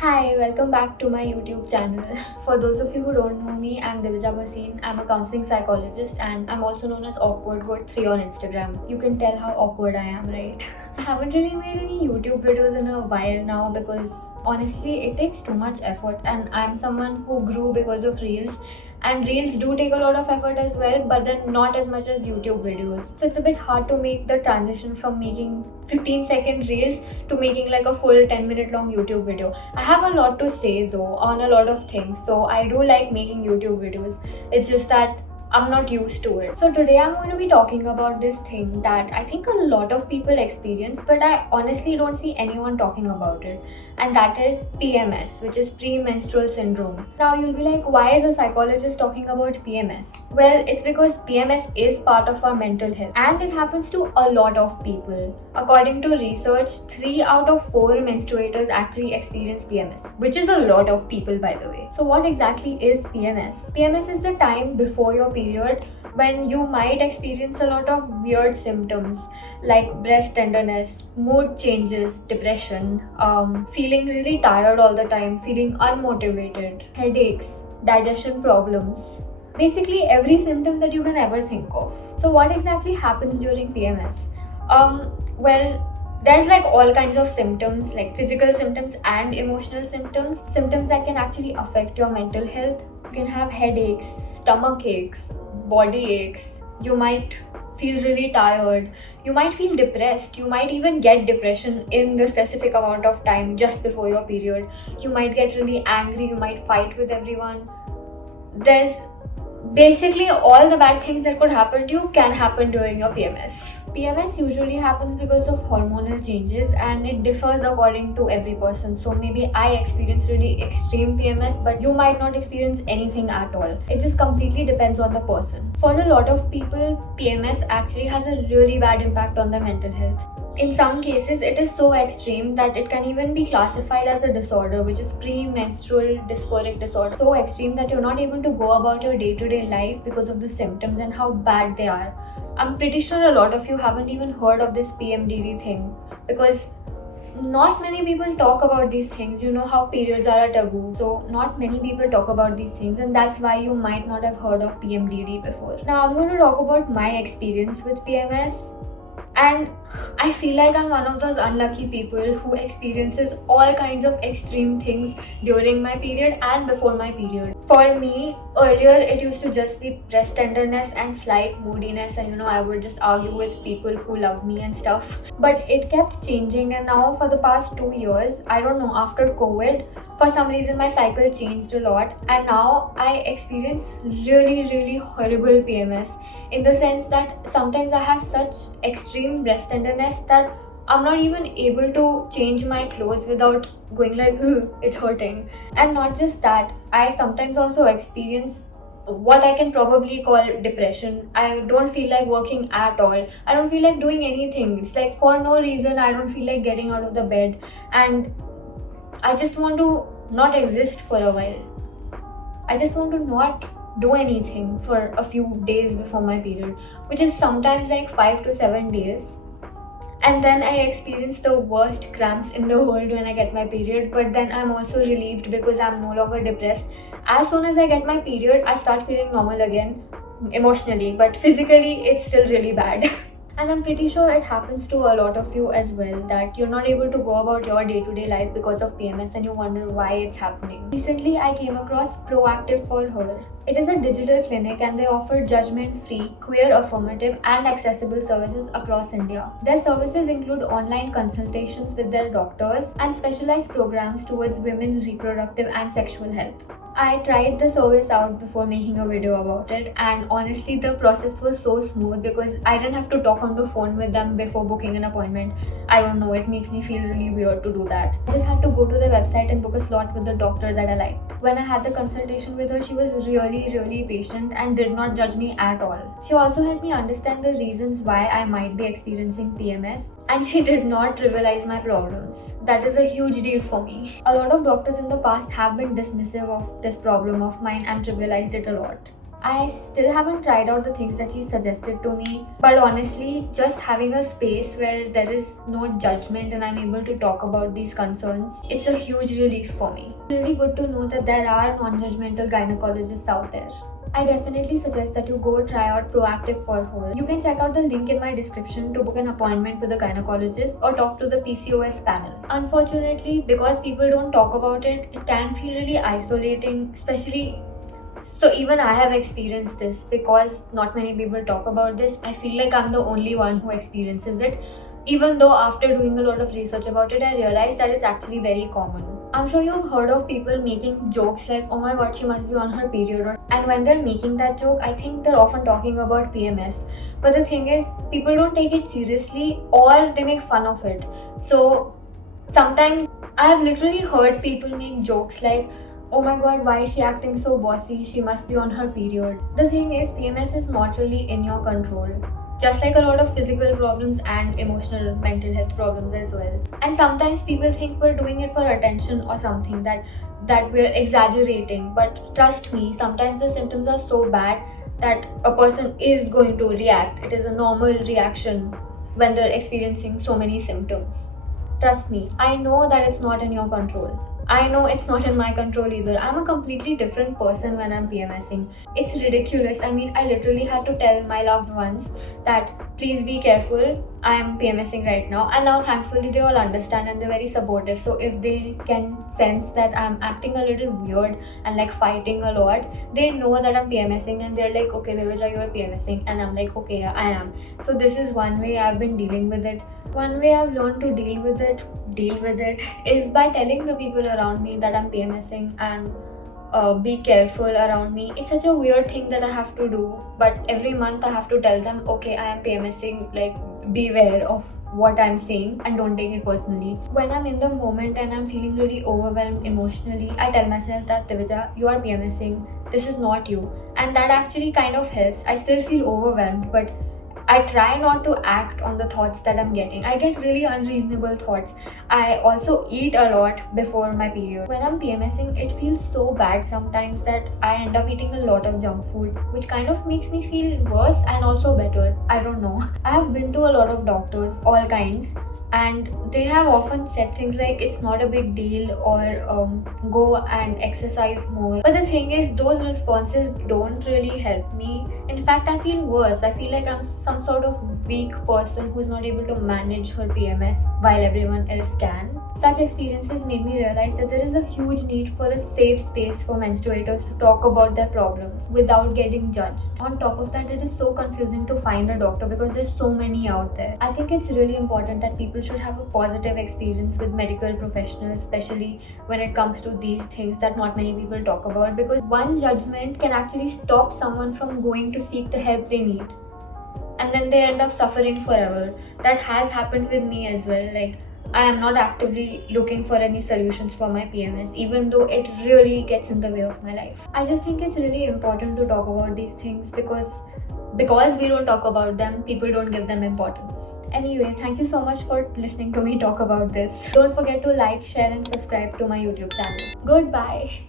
Hi, welcome back to my YouTube channel. For those of you who don't know me, I'm Divija Bhasin. I'm a counseling psychologist and I'm also known as Awkward Goat 3 on Instagram. You can tell how awkward I am, right? I haven't really made any YouTube videos in a while now because honestly it takes too much effort, and I'm someone who grew because of Reels, and Reels do take a lot of effort as well, but then not as much as YouTube videos. So it's a bit hard to make the transition from making 15-second Reels to making like a full 10-minute long YouTube video. I have a lot to say though on a lot of things, so I do like making YouTube videos. It's just that I'm not used to it. So today I'm going to be talking about this thing that I think a lot of people experience, but I honestly don't see anyone talking about it, and that is PMS, which is premenstrual syndrome. Now you'll be like, why is a psychologist talking about PMS? Well, it's because PMS is part of our mental health and it happens to a lot of people. According to research, 3 out of 4 menstruators actually experience PMS, which is a lot of people, by the way. So what exactly is PMS? PMS is the time before your period when you might experience a lot of weird symptoms like breast tenderness, mood changes, depression, feeling really tired all the time, feeling unmotivated, headaches, digestion problems. Basically every symptom that you can ever think of. So what exactly happens during PMS? Well, there's like all kinds of symptoms, like physical symptoms and emotional symptoms that can actually affect your mental health. You can have headaches, stomach aches, body aches. You might feel really tired. You might feel depressed. You might even get depression in the specific amount of time just before your period. You might get really angry. You might fight with everyone. There's basically all the bad things that could happen to you can happen during your PMS. PMS usually happens because of hormonal changes and it differs according to every person. So maybe I experience really extreme PMS, but you might not experience anything at all. It just completely depends on the person. For a lot of people, PMS actually has a really bad impact on their mental health. In some cases, it is so extreme that it can even be classified as a disorder, which is premenstrual dysphoric disorder. So extreme that you're not able to go about your day-to-day life because of the symptoms and how bad they are. I'm pretty sure a lot of you haven't even heard of this PMDD thing because not many people talk about these things. You know how periods are a taboo, so not many people talk about these things, and that's why you might not have heard of PMDD before. Now I'm going to talk about my experience with PMS. And I feel like I'm one of those unlucky people who experiences all kinds of extreme things during my period and before my period. For me, earlier it used to just be breast tenderness and slight moodiness, and I would just argue with people who love me and stuff. But it kept changing, and now for the past 2 years, I don't know, after COVID, for some reason my cycle changed a lot, and now I experience really horrible PMS, in the sense that sometimes I have such extreme breast tenderness that I'm not even able to change my clothes without going like, it's hurting. And not just that, I sometimes also experience what I can probably call depression. I don't feel like working at all. I don't feel like doing anything. It's like for no reason I don't feel like getting out of the bed, and I just want to not exist for a while. I just want to not do anything for a few days before my period, which is sometimes like 5 to 7 days. And then I experience the worst cramps in the world when I get my period, but then I'm also relieved because I'm no longer depressed. As soon as I get my period, I start feeling normal again, emotionally, but physically it's still really bad. And I'm pretty sure it happens to a lot of you as well, that you're not able to go about your day-to-day life because of PMS and you wonder why it's happening. Recently, I came across Proactive for Her. It is a digital clinic and they offer judgement-free, queer affirmative and accessible services across India. Their services include online consultations with their doctors and specialized programs towards women's reproductive and sexual health. I tried the service out before making a video about it, and honestly the process was so smooth because I didn't have to talk on the phone with them before booking an appointment. I don't know, it makes me feel really weird to do that. I just had to go to the website and book a slot with the doctor that I liked. When I had the consultation with her, she was really patient and did not judge me at all. She also helped me understand the reasons why I might be experiencing PMS, and she did not trivialize my problems. That is a huge deal for me. A lot of doctors in the past have been dismissive of this problem of mine and trivialized it a lot. I still haven't tried out the things that she suggested to me, but honestly, just having a space where there is no judgment and I'm able to talk about these concerns, it's a huge relief for me. It's really good to know that there are non-judgmental gynecologists out there. I definitely suggest that you go try out Proactive for Her. You can check out the link in my description to book an appointment with a gynecologist or talk to the PCOS panel. Unfortunately, because people don't talk about it, it can feel really isolating, especially. So even I have experienced this because not many people talk about this. I feel like I'm the only one who experiences it. Even though after doing a lot of research about it, I realized that it's actually very common. I'm sure you've heard of people making jokes like, oh my god, she must be on her period. And when they're making that joke, I think they're often talking about PMS. But the thing is, people don't take it seriously or they make fun of it. So sometimes I have literally heard people make jokes like, oh my god, why is she acting so bossy? She must be on her period. The thing is, PMS is not really in your control. Just like a lot of physical problems and emotional mental health problems as well. And sometimes people think we're doing it for attention or something, that we're exaggerating. But trust me, sometimes the symptoms are so bad that a person is going to react. It is a normal reaction when they're experiencing so many symptoms. Trust me, I know that it's not in your control. I know it's not in my control either. I'm a completely different person when I'm PMSing. It's ridiculous. I mean, I literally had to tell my loved ones that please be careful, I'm PMSing right now. And now thankfully they all understand and they're very supportive. So if they can sense that I'm acting a little weird and like fighting a lot, they know that I'm PMSing and they're like, okay, Devija, you're PMSing. And I'm like, okay, yeah, I am. So this is one way I've been dealing with it. One way I've learned to deal with it is by telling the people around me that I'm PMSing and be careful around me. It's such a weird thing that I have to do, but every month I have to tell them, okay, I am PMSing, like beware of what I'm saying and don't take it personally. When I'm in the moment and I'm feeling really overwhelmed emotionally, I tell myself that Devija, you are PMSing, this is not you. And that actually kind of helps. I still feel overwhelmed, but I try not to act on the thoughts that I'm getting. I get really unreasonable thoughts. I also eat a lot before my period. When I'm PMSing, it feels so bad sometimes that I end up eating a lot of junk food, which kind of makes me feel worse and also better. I don't know. I have been to a lot of doctors, all kinds, and they have often said things like it's not a big deal or go and exercise more. But the thing is, those responses don't really help me. In fact, I feel worse. I feel like I'm some sort of weak person who's not able to manage her PMS while everyone else can. Such experiences made me realize that there is a huge need for a safe space for menstruators to talk about their problems without getting judged. On top of that, it is so confusing to find a doctor because there's so many out there. I think it's really important that people should have a positive experience with medical professionals, especially when it comes to these things that not many people talk about, because one judgment can actually stop someone from going to seek the help they need. And then they end up suffering forever. That has happened with me as well. Like, I am not actively looking for any solutions for my PMS, even though it really gets in the way of my life. I just think it's really important to talk about these things because we don't talk about them, people don't give them importance. Anyway, thank you so much for listening to me talk about this. Don't forget to like, share and subscribe to my YouTube channel. Goodbye.